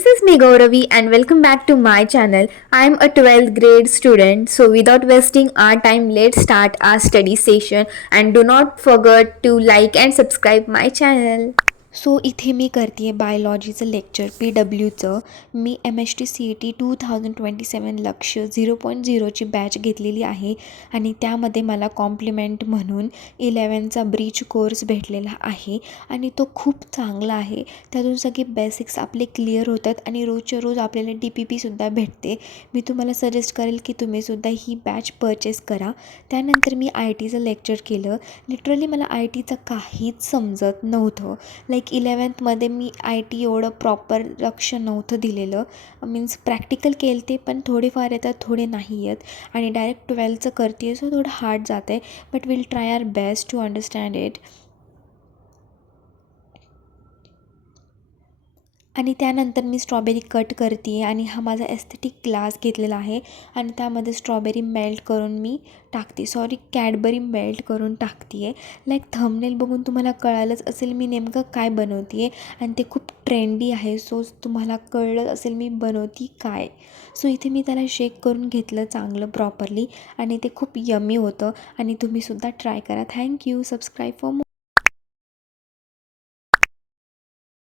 This is me Gauravi and welcome back to my channel. I am a 12th grade student, so without wasting our time, let's start our study session and do not forget to like and subscribe my channel. So इथे मी करते आहे बायोलॉजीचं lecture PWचं. मी MST CET 2027 लक्ष 0.0ची batch घेतलेली आहे आणि त्यामध्ये मला complement म्हणून 11चा ब्रीच कोर्स भेटलेला आहे आणि तो खूप चांगला आहे. त्यातून सगळे बेसिक्स आपले क्लिअर होतात आणि रोजच्या रोज आपल्याला DPPसुद्धा भेटते. मी तुम्हाला सजेस्ट करेल की तुम्हीसुद्धा ही बॅच परचेस करा. त्यानंतर मी ITचं लेक्चर केलं. लिटरली मला ITचं काहीच समजत नव्हतं. लाईक 11thमध्ये मी IT एवढं प्रॉपर लक्ष नव्हतं दिलेलं. मीन्स प्रॅक्टिकल केलं ते पण थोडेफार येतात, थोडे नाही येत आणि डायरेक्ट 12चं करते आहे, सो थोडं हार्ड जातं आहे. But will try our best to understand it. आणि त्यानंतर मी स्ट्रॉबेरी कट करते आहे आणि हा माझा एस्थेटिक क्लास घेतलेला आहे आणि त्यामध्ये स्ट्रॉबेरी मेल्ट करून मी टाकते, कॅडबरी मेल्ट करून टाकते आहे. लाईक थंबनेल बघून तुम्हाला कळालंच असेल मी नेमकं काय बनवते आहे आणि ते खूप ट्रेंडी आहे. सो तुम्हाला कळलं असेल मी बनवते काय. सो इथे मी त्याला शेक करून घेतलं चांगलं प्रॉपरली आणि ते खूप यमी होतं आणि तुम्हीसुद्धा ट्राय करा. थँक्यू. Subscribe for